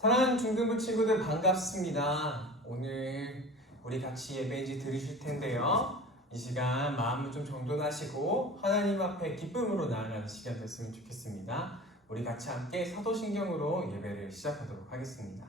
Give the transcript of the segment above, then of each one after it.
사랑하는 중등부 친구들 반갑습니다. 오늘 우리 같이 예배인지 들으실 텐데요. 이 시간 마음을 좀 정돈하시고 하나님 앞에 기쁨으로 나아가는 시간 됐으면 좋겠습니다. 우리 같이 함께 사도신경으로 예배를 시작하도록 하겠습니다.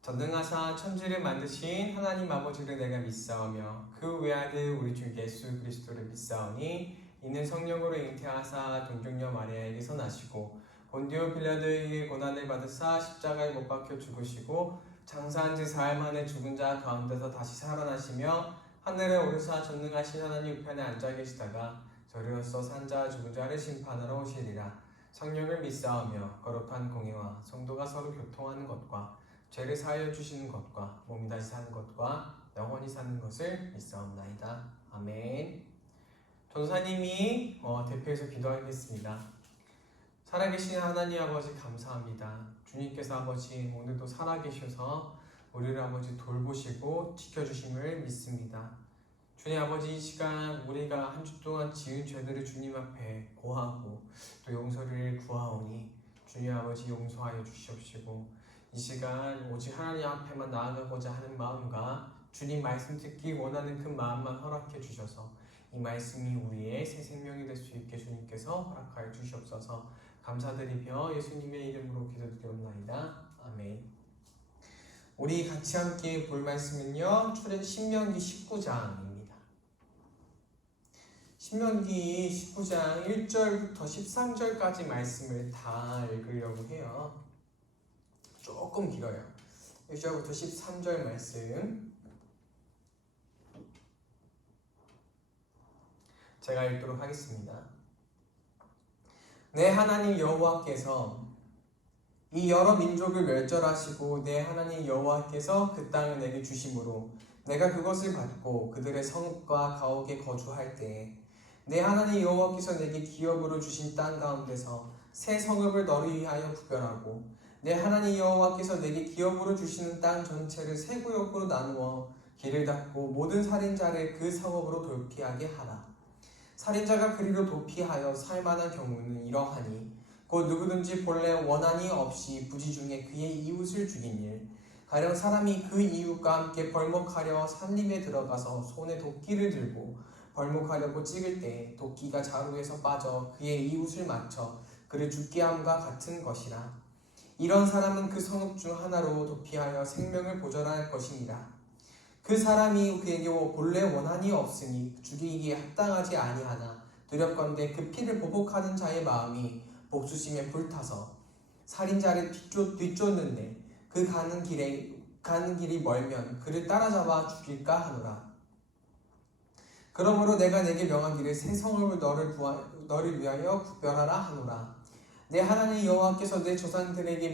전능하사 천지를 만드신 하나님 아버지를 내가 믿사오며 그 외아들 우리 주 예수 그리스도를 믿사오니 이는 성령으로 잉태하사 동정녀 마리아에게서 나시고 본디오 빌라도에게 고난을 받으사 십자가에 못 박혀 죽으시고 장사한 지 사흘 만에 죽은 자 가운데서 다시 살아나시며 하늘에 오르사 전능하신 하나님 우편에 앉아 계시다가 저리로서 산 자 죽은 자를 심판하러 오시리라. 성령을 믿사오며 거룩한 공예와 성도가 서로 교통하는 것과 죄를 사하여 주시는 것과 몸이 다시 사는 것과 영원히 사는 것을 믿사옵나이다. 아멘. 전사님이 대표해서 기도하겠습니다. 살아계신 하나님 아버지 감사합니다. 주님께서 아버지 오늘도 살아계셔서 우리를 아버지 돌보시고 지켜주심을 믿습니다. 주님 아버지 이 시간 우리가 한 주 동안 지은 죄들을 주님 앞에 고하고 또 용서를 구하오니 주님 아버지 용서하여 주시옵시고 이 시간 오직 하나님 앞에만 나아가고자 하는 마음과 주님 말씀 듣기 원하는 그 마음만 허락해 주셔서 이 말씀이 우리의 새 생명이 될 수 있게 주님께서 허락하여 주시옵소서. 감사드리며 예수님의 이름으로 기도드리옵나이다. 아멘. 우리 같이 함께 볼 말씀은요, 신명기 19장입니다. 신명기 19장 1절부터 13절까지 말씀을 다 읽으려고 해요. 조금 길어요. 1절부터 13절 말씀 제가 읽도록 하겠습니다. 내 하나님 여호와께서 이 여러 민족을 멸절하시고 내 하나님 여호와께서 그 땅을 내게 주심으로 내가 그것을 받고 그들의 성읍과 가옥에 거주할 때에 내 하나님 여호와께서 내게 기업으로 주신 땅 가운데서 새 성읍을 너를 위하여 구별하고 내 하나님 여호와께서 내게 기업으로 주시는 땅 전체를 세 구역으로 나누어 길을 닫고 모든 살인자를 그 성읍으로 도피하게 하라. 살인자가 그리로 도피하여 살만한 경우는 이러하니 곧 누구든지 본래 원한이 없이 부지 중에 그의 이웃을 죽인 일, 가령 사람이 그 이웃과 함께 벌목하려 산림에 들어가서 손에 도끼를 들고 벌목하려고 찍을 때 도끼가 자루에서 빠져 그의 이웃을 맞춰 그를 죽게 함과 같은 것이라. 이런 사람은 그 성읍 중 하나로 도피하여 생명을 보존할 것이니라. 그 사람이 그에게 본래 원한이 없으니 죽이기에 합당하지 아니하나 두렵건대 그 피를 보복하는 자의 마음이 복수심에 불타서 살인자를 뒤쫓는데 그 가는 길이 멀면 그를 따라잡아 죽일까 하노라. 그러므로 내가 내게 명하기를 새 성읍을 너를 위하여 구별하라 하노라. 내 하나님 여호와께서 내 조상들에게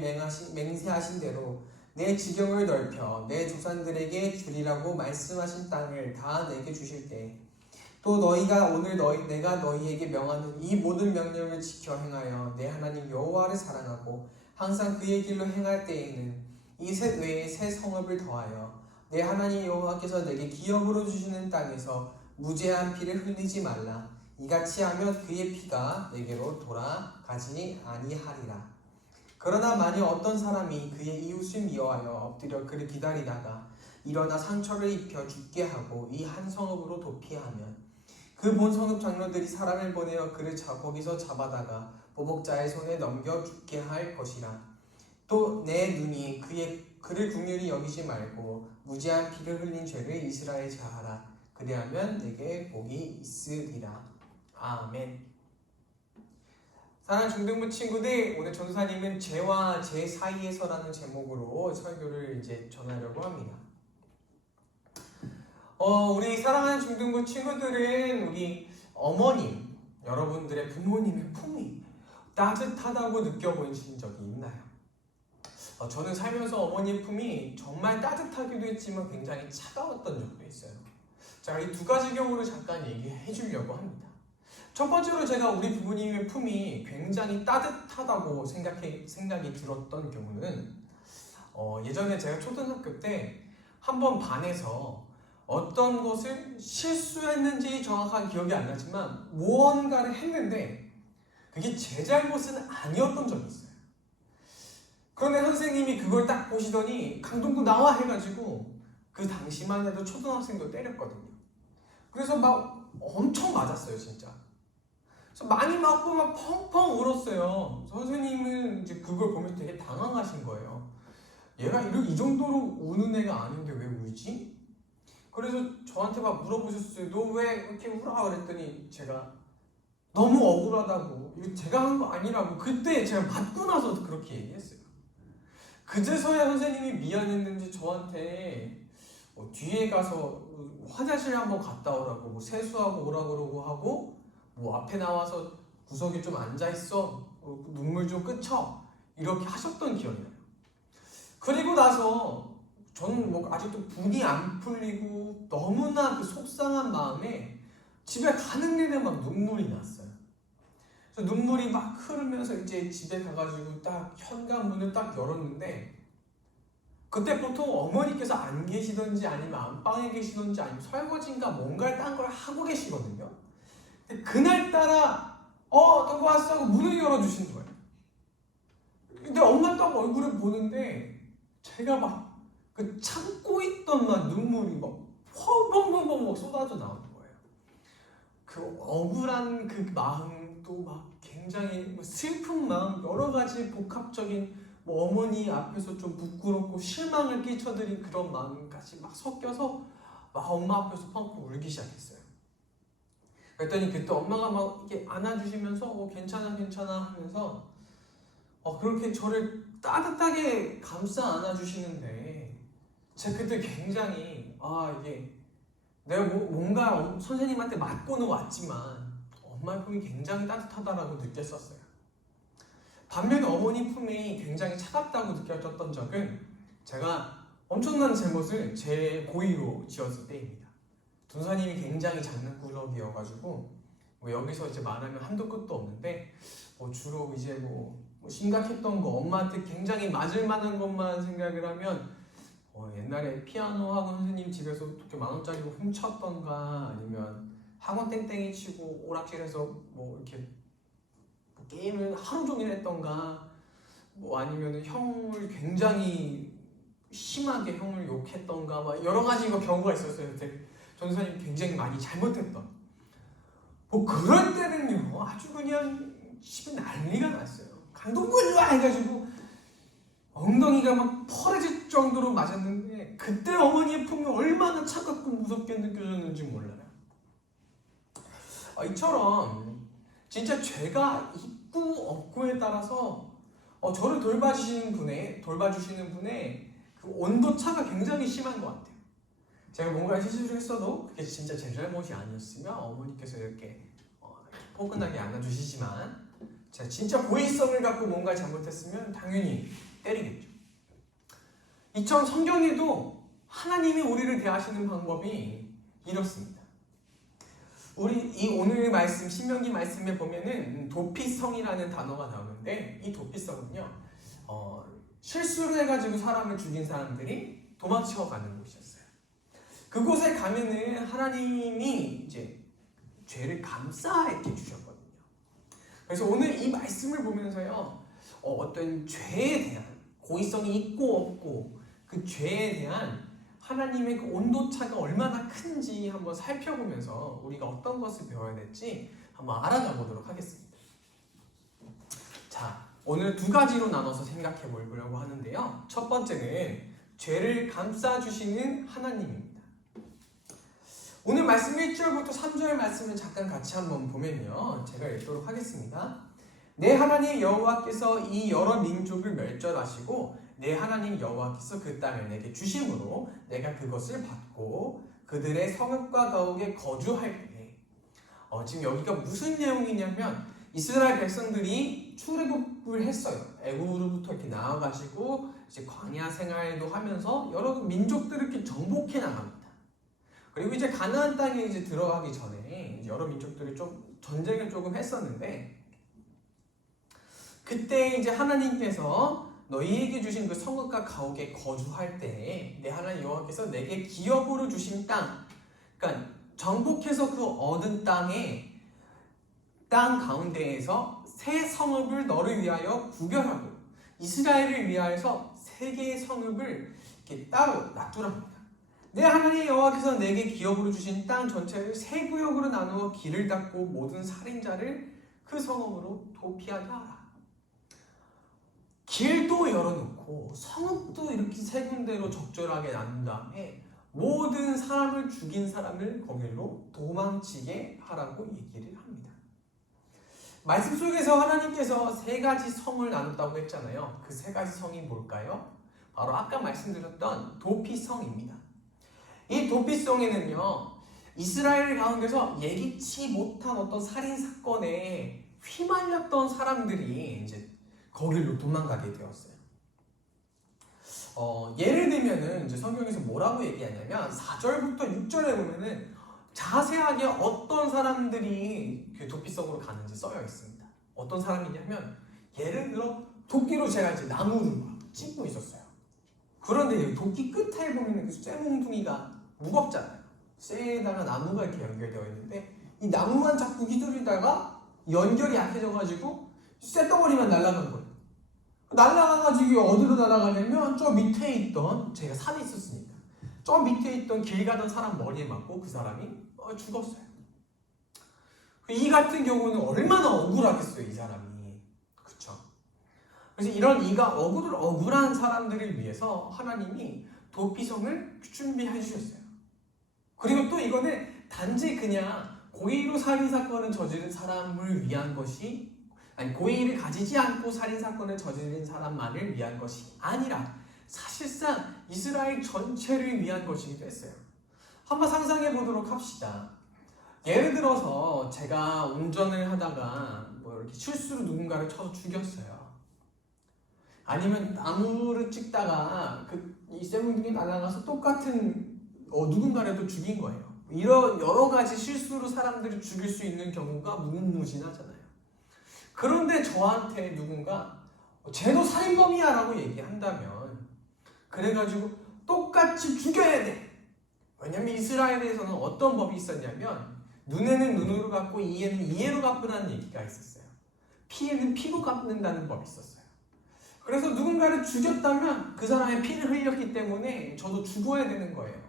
맹세하신 대로 내 지경을 넓혀 내 조상들에게 주리라고 말씀하신 땅을 다 내게 주실 때 또 너희가 오늘 내가 너희에게 명하는 이 모든 명령을 지켜 행하여 내 하나님 여호와를 사랑하고 항상 그의 길로 행할 때에는 이 셋 외에 새 성읍을 더하여 내 하나님 여호와께서 내게 기업으로 주시는 땅에서 무죄한 피를 흘리지 말라. 이같이 하면 그의 피가 내게로 돌아가지 아니하리라. 그러나 만일 어떤 사람이 그의 이웃을 미워하여 엎드려 그를 기다리다가 일어나 상처를 입혀 죽게 하고 이 한 성읍으로 도피하면 그 본 성읍 장로들이 사람을 보내어 그를 거기서 잡아다가 보복자의 손에 넘겨 죽게 할 것이라. 또 내 눈이 그를 긍휼히 여기지 말고 무죄한 피를 흘린 죄를 이스라엘 자하라. 그리하면 내게 복이 있으리라. 아멘. 사랑하는 중등부 친구들, 오늘 전도사님은 죄와 죄 사이에서라는 제목으로 설교를 이제 전하려고 합니다. 우리 사랑하는 중등부 친구들은 우리 어머님, 여러분들의 부모님의 품이 따뜻하다고 느껴보신 적이 있나요? 저는 살면서 어머니의 품이 정말 따뜻하기도 했지만 굉장히 차가웠던 적도 있어요. 자, 이 두 가지 경우를 잠깐 얘기해 주려고 합니다. 첫 번째로 제가 우리 부모님의 품이 굉장히 따뜻하다고 생각이 들었던 경우는 예전에 제가 초등학교 때 한번 반에서 어떤 것을 실수했는지 정확하게 기억이 안 나지만 무언가를 했는데 그게 제 잘못은 아니었던 적이 있어요. 그런데 선생님이 그걸 딱 보시더니 강동구 나와 해가지고 그 당시만 해도 초등학생도 때렸거든요. 그래서 막 엄청 맞았어요, 진짜. 그래서 많이 맞고 막 펑펑 울었어요. 선생님은 이제 그걸 보면 되게 당황하신 거예요. 얘가 이 정도로 우는 애가 아닌데 왜 울지? 그래서 저한테 막 물어보셨어요. 너 왜 이렇게 울어? 그랬더니 제가 너무 억울하다고, 이거 제가 한 거 아니라고 그때 제가 맞고 나서 그렇게 얘기했어요. 그제서야 선생님이 미안했는지 저한테 뒤에 가서 화장실 한번 갔다 오라고, 뭐 세수하고 오라고 그러고 하고, 뭐 앞에 나와서 구석에 좀 앉아있어, 눈물 좀 그쳐, 이렇게 하셨던 기억이 나요. 그리고 나서 저는 뭐 아직도 분이 안 풀리고 너무나 그 속상한 마음에 집에 가는 내내 막 눈물이 났어요. 그래서 눈물이 막 흐르면서 이제 집에 가가지고 딱 현관문을 딱 열었는데, 그때 보통 어머니께서 안 계시던지 아니면 안방에 계시던지 아니면 설거지인가 뭔가를 딴 걸 하고 계시거든요. 근데 그날따라 동구 왔어 하고 문을 열어주신 거예요. 근데 엄마 딱 얼굴을 보는데 제가 막 그 참고 있던 막 눈물이 막 펑펑펑펑 쏟아져 나오는 거예요. 그 억울한 그 마음도 막 굉장히 슬픈 마음, 여러 가지 복합적인 뭐 어머니 앞에서 좀 부끄럽고 실망을 끼쳐드린 그런 마음까지 막 섞여서 막 엄마 앞에서 펑펑 울기 시작했어요. 그랬더니 그때 엄마가 막 이렇게 안아주시면서 괜찮아 하면서 그렇게 저를 따뜻하게 감싸 안아주시는데, 제가 그때 굉장히 이게 내가 뭔가 선생님한테 맞고는 왔지만 엄마의 품이 굉장히 따뜻하다라고 느꼈었어요. 반면에 어머니 품이 굉장히 차갑다고 느껴졌던 적은 제가 엄청난 제못을 제 고의로 지었을 때입니다. 돈사님이 굉장히 장난꾸러기여가지고 여기서 이제 말하면 한도 끝도 없는데 주로 이제 뭐 심각했던 거, 엄마한테 굉장히 맞을 만한 것만 생각을 하면 옛날에 피아노 학원 선생님 집에서 이렇게 10,000원짜리 훔쳤던가, 아니면 학원 땡땡이 치고 오락실에서 뭐 이렇게 게임을 하루 종일 했던가, 뭐 아니면 형을 굉장히 심하게 형을 욕했던가, 막 여러 가지 경우가 있었어요. 그때 전사님 굉장히 많이 잘못했던 뭐 그럴 때는요 아주 그냥 집에 난리가 났어요. 강동구 일로 와 해가지고 엉덩이가 막 퍼레질 정도로 맞았는데, 그때 어머니의 품이 얼마나 차갑고 무섭게 느껴졌는지 몰라요. 이처럼 진짜 죄가 있고 없고에 따라서 저를 돌봐주시는 분의 그 온도차가 굉장히 심한 것 같아요. 제가 뭔가 실수를 했어도 그게 진짜 제 잘못이 아니었으면 어머니께서 이렇게 포근하게 안아주시지만, 제가 진짜 고의성을 갖고 뭔가 잘못했으면 당연히 때리겠죠. 이처럼 성경에도 하나님이 우리를 대하시는 방법이 이렇습니다. 우리 이 오늘 말씀 신명기 말씀에 보면은 도피성이라는 단어가 나오는데, 이 도피성은요 실수를 해가지고 사람을 죽인 사람들이 도망쳐가는 곳이었어요. 그곳에 가면은 하나님이 이제 죄를 감싸 이렇게 주셨거든요. 그래서 오늘 이 말씀을 보면서요 어떤 죄에 대한 고의성이 있고 없고 그 죄에 대한 하나님의 그 온도차가 얼마나 큰지 한번 살펴보면서 우리가 어떤 것을 배워야 될지 한번 알아가 보도록 하겠습니다. 자, 오늘 두 가지로 나눠서 생각해 보려고 하는데요. 첫 번째는 죄를 감싸주시는 하나님입니다. 오늘 말씀 1절부터 3절 말씀을 잠깐 같이 한번 보면요, 제가 읽도록 하겠습니다. 내 하나님 여호와께서 이 여러 민족을 멸절하시고 내 하나님 여호와께서 그 땅을 내게 주심으로 내가 그것을 받고 그들의 성읍과 가옥에 거주할 때, 지금 여기가 무슨 내용이냐면 이스라엘 백성들이 출애굽을 했어요. 애굽으로부터 이렇게 나와가지고 이제 광야 생활도 하면서 여러 민족들을 이렇게 정복해 나갑니다. 그리고 이제 가나안 땅에 이제 들어가기 전에 이제 여러 민족들이 좀 전쟁을 조금 했었는데, 그때 이제 하나님께서 너희에게 주신 그 성읍과 가옥에 거주할 때 내 하나님 여호와께서 내게 기업으로 주신 땅, 그러니까 정복해서 그 얻은 땅에 땅 가운데에서 새 성읍을 너를 위하여 구별하고 이스라엘을 위하여서 세 개의 성읍을 이렇게 따로 놔두랍니다. 내 하나님 여호와께서 내게 기업으로 주신 땅 전체를 세 구역으로 나누어 길을 닫고 모든 살인자를 그 성읍으로 도피하게 하라. 길도 열어놓고 성읍도 이렇게 세 군데로 적절하게 나눈 다음에 모든 사람을 죽인 사람을 거길로 도망치게 하라고 얘기를 합니다. 말씀 속에서 하나님께서 세 가지 성을 나눴다고 했잖아요. 그 세 가지 성이 뭘까요? 바로 아까 말씀드렸던 도피성입니다. 이 도피성에는요, 이스라엘 가운데서 예기치 못한 어떤 살인 사건에 휘말렸던 사람들이 이제 거길로 도망가게 되었어요. 예를 들면은 이제 성경에서 뭐라고 얘기하냐면 4절부터 6절에 보면은 자세하게 어떤 사람들이 그 도피성으로 가는지 써여 있습니다. 어떤 사람이냐면 예를 들어 도끼로 제가 이제 나무를 막 찝고 있었어요. 그런데 도끼 끝에 보면 그 쇠몽둥이가 무겁잖아요. 쇠에다가 나무가 이렇게 연결되어 있는데 이 나무만 자꾸 휘두르다가 연결이 약해져가지고 쇳덩어리만 날아간 거예요. 날아가가지고 어디로 날아가냐면 저 밑에 있던, 제가 산에 있었으니까 저 밑에 있던 길 가던 사람 머리에 맞고 그 사람이 죽었어요. 이 같은 경우는 얼마나 억울하겠어요, 이 사람이. 그쵸? 그래서 이런 이가 억울한 사람들을 위해서 하나님이 도피성을 준비해 주셨어요. 그리고 또 이거는 단지 그냥 고의로 살인사건을 저지른 사람을 위한 것이, 아니 고의를 가지지 않고 살인사건을 저지른 사람만을 위한 것이 아니라 사실상 이스라엘 전체를 위한 것이기도 했어요. 한번 상상해 보도록 합시다. 예를 들어서 제가 운전을 하다가 뭐 이렇게 실수로 누군가를 쳐서 죽였어요. 아니면 나무를 찍다가 이 쇠문둥이 날아가서 똑같은 누군가를 또 죽인 거예요. 이런 여러 가지 실수로 사람들을 죽일 수 있는 경우가 무궁무진하잖아요. 그런데 저한테 누군가 쟤도 살인범이야 라고 얘기한다면 그래가지고 똑같이 죽여야 돼. 왜냐면 이스라엘에서는 어떤 법이 있었냐면 눈에는 눈으로 갚고 이에는 이에로 갚으라는 얘기가 있었어요. 피에는 피로 갚는다는 법이 있었어요. 그래서 누군가를 죽였다면 그 사람의 피를 흘렸기 때문에 저도 죽어야 되는 거예요.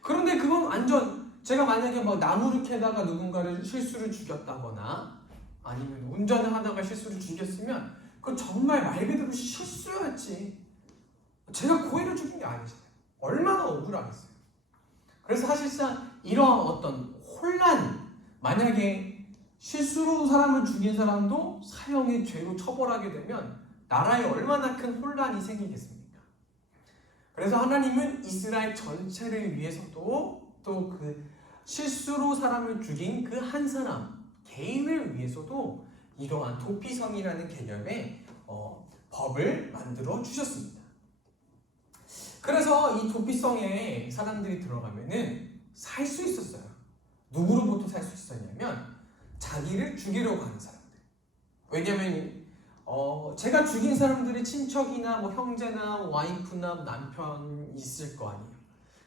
그런데 그건 완전 제가 만약에 뭐 나무를 캐다가 누군가를 실수로 죽였다거나 아니면 운전을 하다가 실수로 죽였으면 그건 정말 말 그대로 실수였지. 제가 고의로 죽인 게 아니잖아요. 얼마나 억울하겠어요. 그래서 사실상 이런 어떤 혼란, 만약에 실수로 사람을 죽인 사람도 사형의 죄로 처벌하게 되면 나라에 얼마나 큰 혼란이 생기겠습니까? 그래서 하나님은 이스라엘 전체를 위해서도 또 그 실수로 사람을 죽인 그 한 사람 개인을 위해서도 이러한 도피성이라는 개념의 법을 만들어 주셨습니다. 그래서 이 도피성에 사람들이 들어가면은 살 수 있었어요. 누구로부터 살 수 있었냐면 자기를 죽이려고 하는 사람들. 왜냐면 제가 죽인 사람들의 친척이나 뭐 형제나 와이프나 남편 있을 거 아니에요.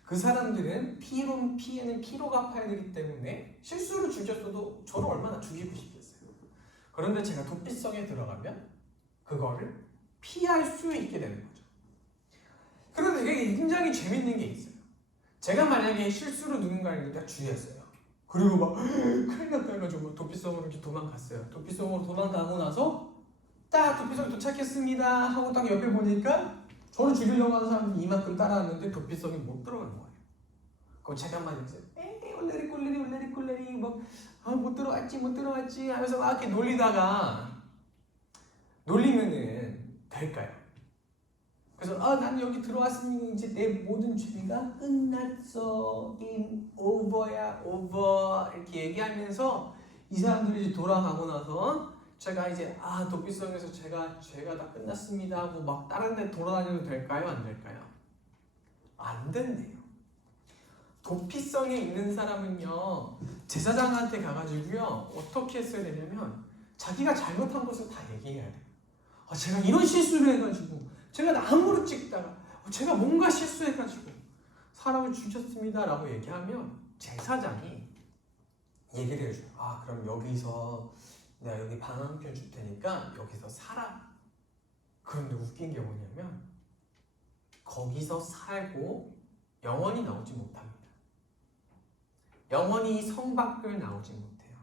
그 사람들은 피에는 피로 갚아야 되기 때문에 실수로 죽였어도 저를 얼마나 죽이고 싶겠어요. 그런데 제가 도피성에 들어가면 그거를 피할 수 있게 되는 거죠. 그런데 이게 굉장히 재밌는 게 있어요. 제가 만약에 실수로 누군가를 딱 죽였어요. 그리고 막 큰일 났다 해가지고 도피성으로 이렇게 도망갔어요. 도피성으로 도망가고 나서 딱 도피성에 도착했습니다 하고 딱 옆에 보니까 저를 죽이려고 하는 사람이 이만큼 따라왔는데 도피성이 못 들어간 거예요. 그럼 제가 막 이제 올레리 꼴레리 뭐 못 들어왔지 하면서 막 이렇게 놀리면은 될까요? 그래서 난 여기 들어왔으니 이제 내 모든 죄가 끝났어, 게임 오버야, 오버 이렇게 얘기하면서 이 사람들이 이제 돌아가고 나서 제가 이제 도피성에서 죄가 다 끝났습니다 하고 막 다른 데 돌아다녀도 될까요? 안 될까요? 안 된대요. 도피성에 있는 사람은요, 제사장한테 가가지고요 어떻게 했어야 되냐면 자기가 잘못한 것을 다 얘기해야 돼요. 제가 이런 실수를 해가지고 제가 나무를 찍다가 제가 뭔가 실수해가지고 사람을 죽였습니다 라고 얘기하면 제사장이 얘기를 해줘요. 그럼 여기서 내가 여기 방 한 편 줄 테니까 여기서 살아. 그런데 웃긴 게 뭐냐면 거기서 살고 영원히 나오지 못합니다. 영원히 성 밖을 나오지 못해요.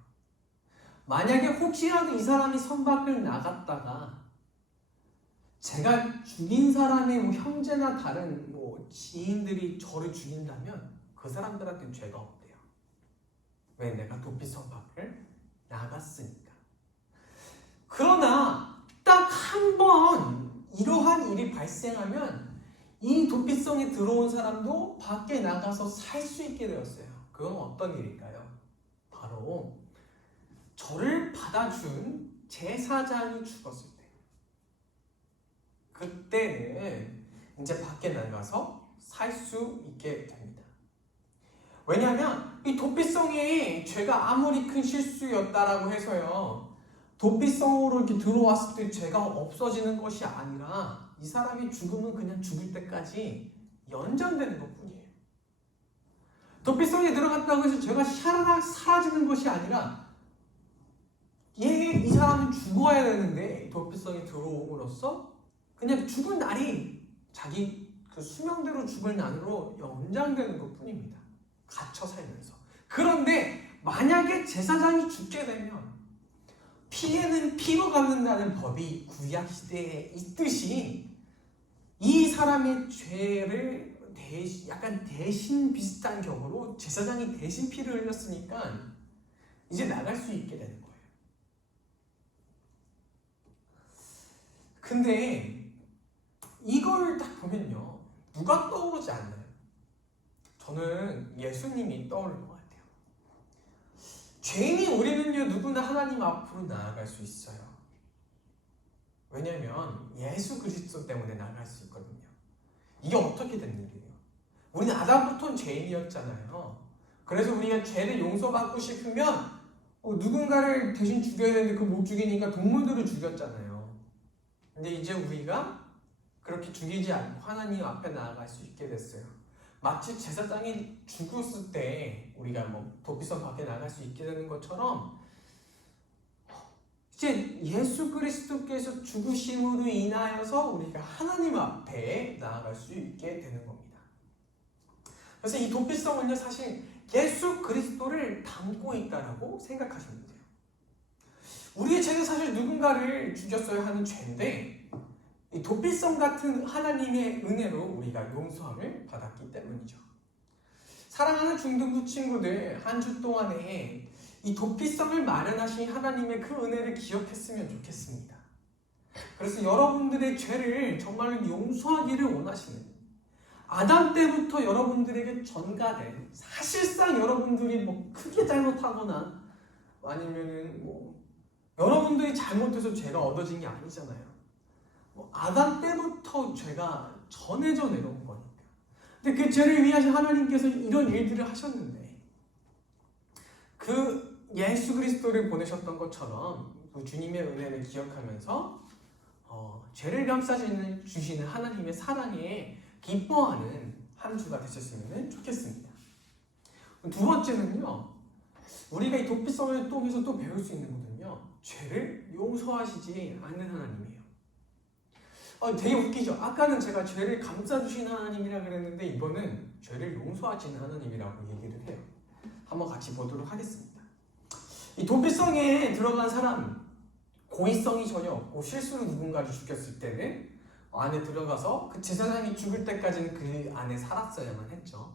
만약에 혹시라도 이 사람이 성 밖을 나갔다가 제가 죽인 사람의 형제나 다른 지인들이 저를 죽인다면 그 사람들한테는 죄가 없대요. 왜? 내가 도피성 밖을 나갔으니까. 그러나 딱 한 번 이러한 일이 발생하면 이 도피성에 들어온 사람도 밖에 나가서 살 수 있게 되었어요. 그건 어떤 일일까요? 바로 저를 받아준 제사장이 죽었을 때, 그때는 이제 밖에 나가서 살 수 있게 됩니다. 왜냐하면 이 도피성이 죄가 아무리 큰 실수였다라고 해서요, 도피성으로 이렇게 들어왔을 때 죄가 없어지는 것이 아니라 이 사람이 죽으면 그냥 죽을 때까지 연장되는 것뿐이에요. 도피성에 들어갔다고 해서 죄가 사라지는 것이 아니라 이 사람은 죽어야 되는데 도피성에 들어옴으로써 그냥 죽을 날이 자기 그 수명대로 죽을 날로 연장되는 것뿐입니다. 갇혀 살면서. 그런데 만약에 제사장이 죽게 되면 피해는 피로 갚는다는 법이 구약 시대에 있듯이 이 사람의 죄를 약간 대신 비슷한 격으로 제사장이 대신 피를 흘렸으니까 이제 나갈 수 있게 되는 거예요. 근데 이걸 딱 보면요, 누가 떠오르지 않나요? 저는 예수님이 떠오르는 것 같아요. 죄인이 우리는요, 누구나 하나님 앞으로 나아갈 수 있어요. 왜냐하면 예수 그리스도 때문에 나아갈 수 있거든요. 이게 어떻게 된 일이에요? 우리는 아담부터는 죄인이었잖아요. 그래서 우리가 죄를 용서받고 싶으면 누군가를 대신 죽여야 되는데 그 못 죽이니까 동물들을 죽였잖아요. 근데 이제 우리가 그렇게 죽이지 않고 하나님 앞에 나아갈 수 있게 됐어요. 마치 제사장이 죽었을 때 우리가 도피성 밖에 나갈 수 있게 되는 것처럼 이제 예수 그리스도께서 죽으심으로 인하여서 우리가 하나님 앞에 나아갈 수 있게 되는 겁니다. 그래서 이 도피성은요, 사실 예수 그리스도를 담고 있다라고 생각하시면 돼요. 우리의 죄는 사실 누군가를 죽였어야 하는 죄인데 이 도피성 같은 하나님의 은혜로 우리가 용서함을 받았기 때문이죠. 사랑하는 중등부 친구들, 한 주 동안에 이 도피성을 마련하신 하나님의 그 은혜를 기억했으면 좋겠습니다. 그래서 여러분들의 죄를 정말 용서하기를 원하시는, 아담 때부터 여러분들에게 전가된, 사실상 여러분들이 크게 잘못하거나 아니면은 여러분들이 잘못해서 죄가 얻어진 게 아니잖아요. 아담 때부터 죄가 전해져 내려온 거니까. 근데 그 죄를 위하신 하나님께서 이런 일들을 하셨는데 그 예수 그리스도를 보내셨던 것처럼 그 주님의 은혜를 기억하면서 죄를 감싸주시는 하나님의 사랑에 기뻐하는 한 주가 되셨으면 좋겠습니다. 두 번째는요, 우리가 이 도피성을 통해서 또 배울 수 있는 거는요, 죄를 용서하시지 않는 하나님이에요. 되게 웃기죠? 아까는 제가 죄를 감싸주시는 하나님이라 그랬는데 이번은 죄를 용서하시는 하나님이라고 얘기를 해요. 한번 같이 보도록 하겠습니다. 이 도피성에 들어간 사람, 고의성이 전혀 없고 실수로 누군가를 죽였을 때는 안에 들어가서 그 제사장이 죽을 때까지는 그 안에 살았어야만 했죠.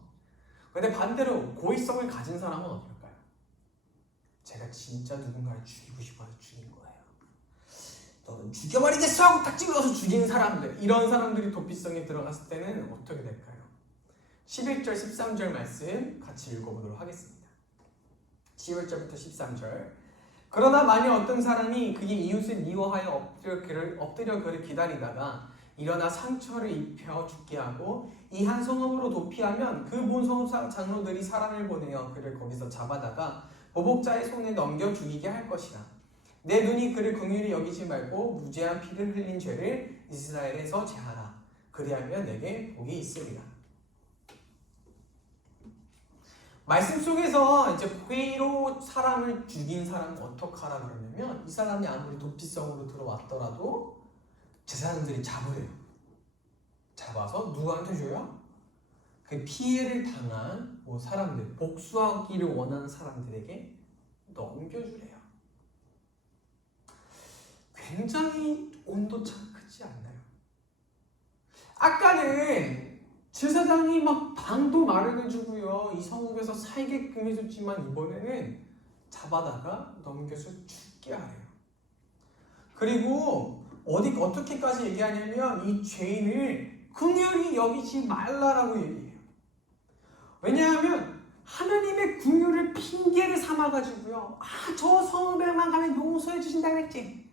근데 반대로 고의성을 가진 사람은 어떨까요? 제가 진짜 누군가를 죽이고 싶어서 죽인 거예요. 너는 죽여버리겠어 하고 딱 찍어서 죽인 사람들, 이런 사람들이 도피성에 들어갔을 때는 어떻게 될까요? 11절 13절 말씀 같이 읽어보도록 하겠습니다. 11절부터 13절. 그러나 만약 어떤 사람이 그의 이웃을 미워하여 엎드려 그를 기다리다가 일어나 상처를 입혀 죽게 하고 이 한 성읍으로 도피하면 그 본 성읍 장로들이 사람을 보내어 그를 거기서 잡아다가 보복자의 손에 넘겨 죽이게 할 것이라. 내 눈이 그를 긍휼히 여기지 말고 무죄한 피를 흘린 죄를 이스라엘에서 제하라. 그리하면 내게 복이 있으리라. 말씀 속에서 이제 회의로 사람을 죽인 사람은 어떡하라 그러냐면, 이 사람이 아무리 도피성으로 들어왔더라도 제사장들이 잡으래요. 잡아서 누구한테 줘요? 그 피해를 당한 사람들, 복수하기를 원하는 사람들에게 넘겨주래요. 굉장히 온도차가 크지 않나요? 아까는 제사장이 막 방도 마련해주고요, 이 성읍에서 살게끔 해줬지만 이번에는 잡아다가 넘겨서 죽게 하래요. 그리고 어떻게까지 얘기하냐면 이 죄인을 긍휼히 여기지 말라라고 얘기해요. 왜냐하면 하나님의 긍휼을 핑계를 삼아가지고요, 저 성읍에만 가면 용서해 주신다 그랬지,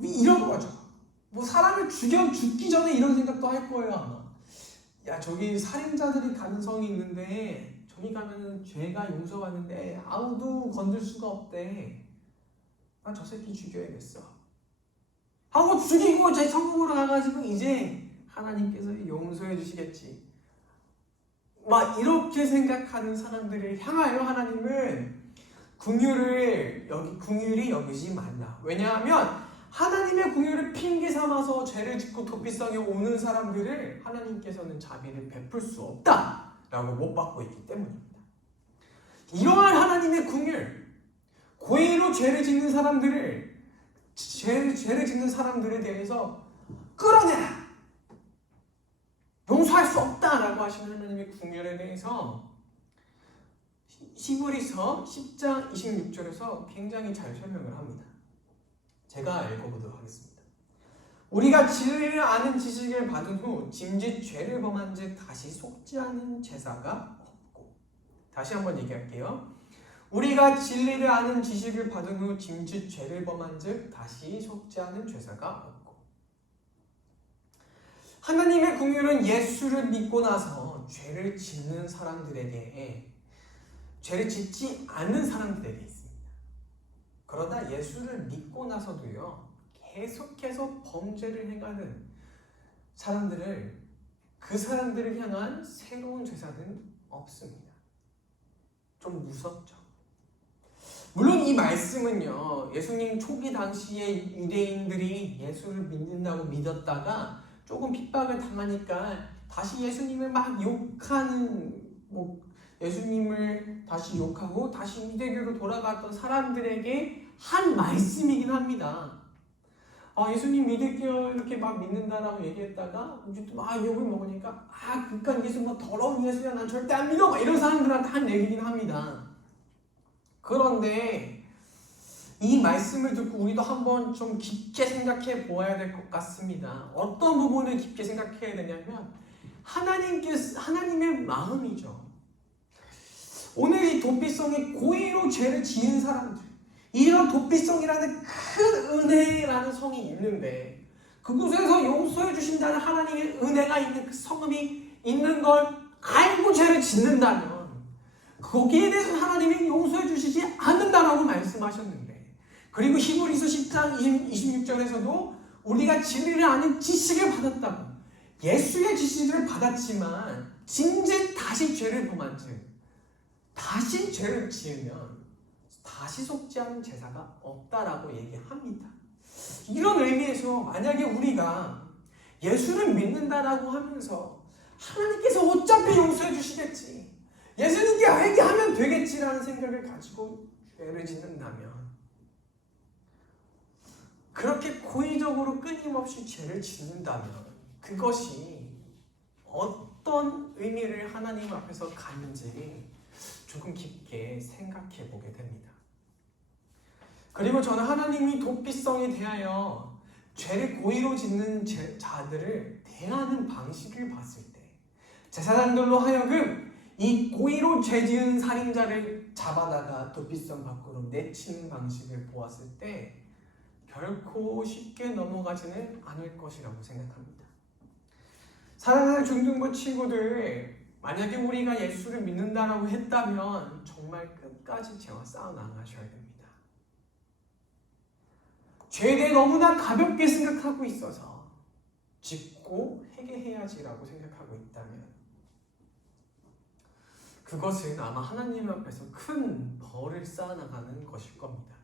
이런 거죠. 사람을 죽기 전에 이런 생각도 할 거예요 아마. 야, 저기 살인자들이 가는 성이 있는데 저기 가면은 죄가 용서받는데 아무도 건들 수가 없대. 난 저 새끼 죽여야겠어 하고 죽이고 제 성읍으로 가가지고 이제 하나님께서 용서해 주시겠지, 이렇게 생각하는 사람들을 향하여 하나님은 긍휼히 여기지 말라. 왜냐하면 하나님의 긍휼을 핑계 삼아서 죄를 짓고 도피성에 오는 사람들을 하나님께서는 자비를 베풀 수 없다라고 못 받고 있기 때문입니다. 이러한 하나님의 긍휼, 고의로 죄를 짓는 사람들에 대해서 끌어내라, 용서할 수 없다라고 하시는 하나님의 긍휼에 대해서 히브리서 10장 26절에서 굉장히 잘 설명을 합니다. 제가 읽어보도록 하겠습니다. 우리가 진리를 아는 지식을 받은 후 짐짓 죄를 범한 즉 다시 속지 않은 제사가 없고. 다시 한번 얘기할게요. 우리가 진리를 아는 지식을 받은 후 짐짓 죄를 범한 즉 다시 속지 않은 제사가 없고. 하나님의 긍휼은 예수를 믿고 나서 죄를 짓는 사람들에게, 죄를 짓지 않는 사람들에게 있습니다. 그러나 예수를 믿고 나서도요, 계속해서 범죄를 행하는 그 사람들을 향한 새로운 제사는 없습니다. 좀 무섭죠. 물론 이 말씀은요, 예수님 초기 당시에 유대인들이 예수를 믿는다고 믿었다가 조금 핍박을 당하니까 다시 예수님을 막 욕하는, 예수님을 다시 욕하고 다시 유대교로 돌아갔던 사람들에게 한 말씀이긴 합니다. 예수님 믿을게요 이렇게 막 믿는다라고 얘기했다가 이제 또 막 욕을 먹으니까 그러니까 예수 더러운 예수야, 난 절대 안 믿어, 이런 사람들한테 한 얘기긴 합니다. 그런데 이 말씀을 듣고 우리도 한번 좀 깊게 생각해 보아야 될 것 같습니다. 어떤 부분을 깊게 생각해야 되냐면 하나님의 마음이죠. 오늘 이 도피성에 고의로 죄를 지은 사람들, 이런 도피성이라는 큰 은혜라는 성이 있는데 그곳에서 용서해 주신다는 하나님의 은혜가 있는 그 성음이 있는 걸 알고 죄를 짓는다면 거기에 대해서 하나님이 용서해 주시지 않는다라고 말씀하셨는데, 그리고 히브리서 10장 26절에서도 우리가 진리를 아는 지식을 받았다고, 예수의 지식을 받았지만 진즉 다시 죄를 범한 즉 다시 죄를 지으면 다시 속지 않은 제사가 없다라고 얘기합니다. 이런 의미에서 만약에 우리가 예수를 믿는다라고 하면서 하나님께서 어차피 용서해 주시겠지, 예수님께 회개하면 되겠지라는 생각을 가지고 죄를 짓는다면, 그렇게 고의적으로 끊임없이 죄를 짓는다면 그것이 어떤 의미를 하나님 앞에서 갖는지 조금 깊게 생각해 보게 됩니다. 그리고 저는 하나님이 도피성에 대하여 죄를 고의로 짓는 자들을 대하는 방식을 봤을 때, 제사장들로 하여금 이 고의로 죄 지은 살인자를 잡아다가 도피성 밖으로 내치는 방식을 보았을 때 결코 쉽게 넘어가지는 않을 것이라고 생각합니다. 사랑하는 중등부 친구들, 만약에 우리가 예수를 믿는다라고 했다면 정말 끝까지 죄와 싸워나가셔야 됩니다. 죄에 대해 너무나 가볍게 생각하고 있어서 짓고 회개해야지라고 생각하고 있다면 그것은 아마 하나님 앞에서 큰 벌을 쌓아나가는 것일 겁니다.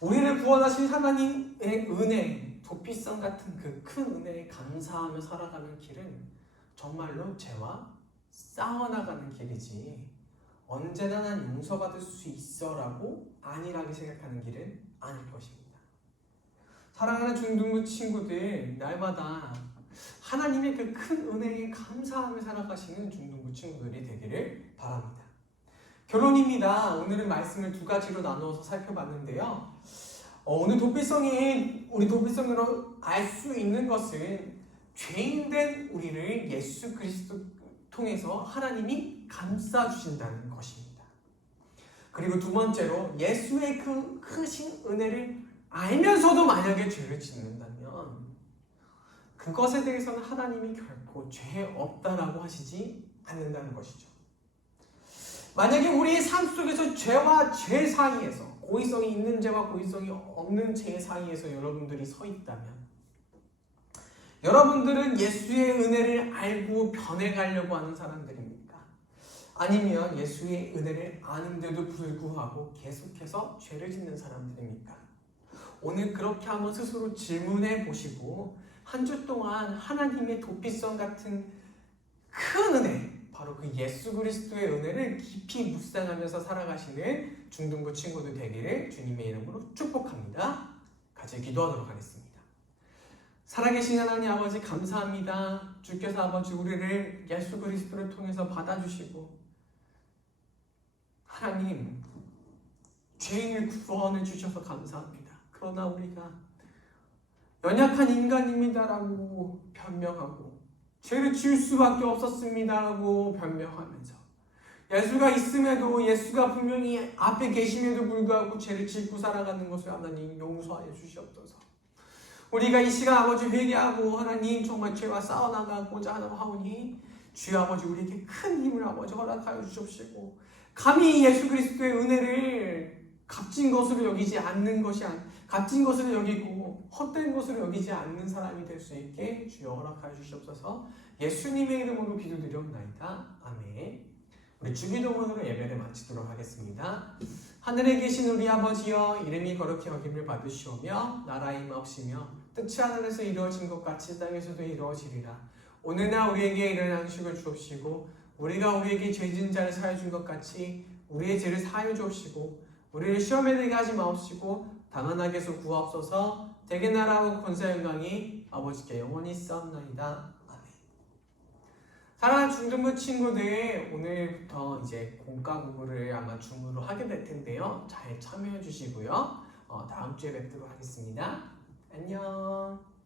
우리를 구원하신 하나님의 은혜, 도피성 같은 그 큰 은혜에 감사하며 살아가는 길은 정말로 죄와 싸워나가는 길이지, 언제나 난 용서받을 수 있어라고 안일하게 생각하는 길은 아닐 것입니다. 사랑하는 중등부 친구들, 날마다 하나님의 그 큰 은혜에 감사하며 살아가시는 중등부 친구들이 되기를 바랍니다. 결론입니다. 오늘은 말씀을 두 가지로 나누어서 살펴봤는데요. 오늘 우리 도피성으로 알 수 있는 것은 죄인된 우리를 예수 그리스도 통해서 하나님이 감싸주신다는 것입니다. 그리고 두 번째로, 예수의 그 크신 은혜를 알면서도 만약에 죄를 짓는다면 그것에 대해서는 하나님이 결코 죄 없다라고 하시지 않는다는 것이죠. 만약에 우리의 삶 속에서 죄와 죄 사이에서, 고의성이 있는 죄와 고의성이 없는 죄 사이에서 여러분들이 서 있다면, 여러분들은 예수의 은혜를 알고 변해가려고 하는 사람들입니까? 아니면 예수의 은혜를 아는데도 불구하고 계속해서 죄를 짓는 사람들입니까? 오늘 그렇게 한번 스스로 질문해 보시고 한 주 동안 하나님의 도피성 같은 큰 은혜, 바로 그 예수 그리스도의 은혜를 깊이 묵상하면서 살아가시는 중등부 친구들 되기를 주님의 이름으로 축복합니다. 같이 기도하도록 하겠습니다. 살아계신 하나님 아버지, 감사합니다. 주께서 아버지 우리를 예수 그리스도를 통해서 받아주시고 하나님 죄인을 구원해 주셔서 감사합니다. 그러나 우리가 연약한 인간입니다라고 변명하고 죄를 지을 수밖에 없었습니다라고 변명하면서 예수가 있음에도, 예수가 분명히 앞에 계심에도 불구하고 죄를 짓고 살아가는 것을 하나님 용서하여 주시옵소서. 우리가 이 시간 아버지 회개하고 하나님 정말 죄와 싸워나가고자 하오니 주여 아버지 우리에게 큰 힘을 아버지 허락하여 주십시고, 감히 예수 그리스도의 은혜를 값진 것으로 여기지 않는 것이 값진 것으로 여기고 헛된 것으로 여기지 않는 사람이 될 수 있게 주여 허락하여 주시옵소서. 예수님의 이름으로 기도드렸나이다. 아멘. 우리 주기도문으로 예배를 마치도록 하겠습니다. 하늘에 계신 우리 아버지여, 이름이 거룩히 여김을 받으시오며 나라의 임하옵시며 뜻이 하늘에서 이루어진 것 같이 땅에서도 이루어지리라. 오늘날 우리에게 일어난 양식을 주옵시고, 우리가 우리에게 죄진 자를 사하여 준 것 같이 우리의 죄를 사하여 주옵시고, 우리를 시험에 들게 하지 마옵시고 다만 악에서 구하옵소서. 대개 나라하고 권세 영광이 아버지께 영원히 있사옵나이다. 아멘. 사랑하는 중등부 친구들, 오늘부터 이제 공과 국어를 아마 줌으로 하게 될 텐데요. 잘 참여해 주시고요. 다음 주에 뵙도록 하겠습니다. 안녕.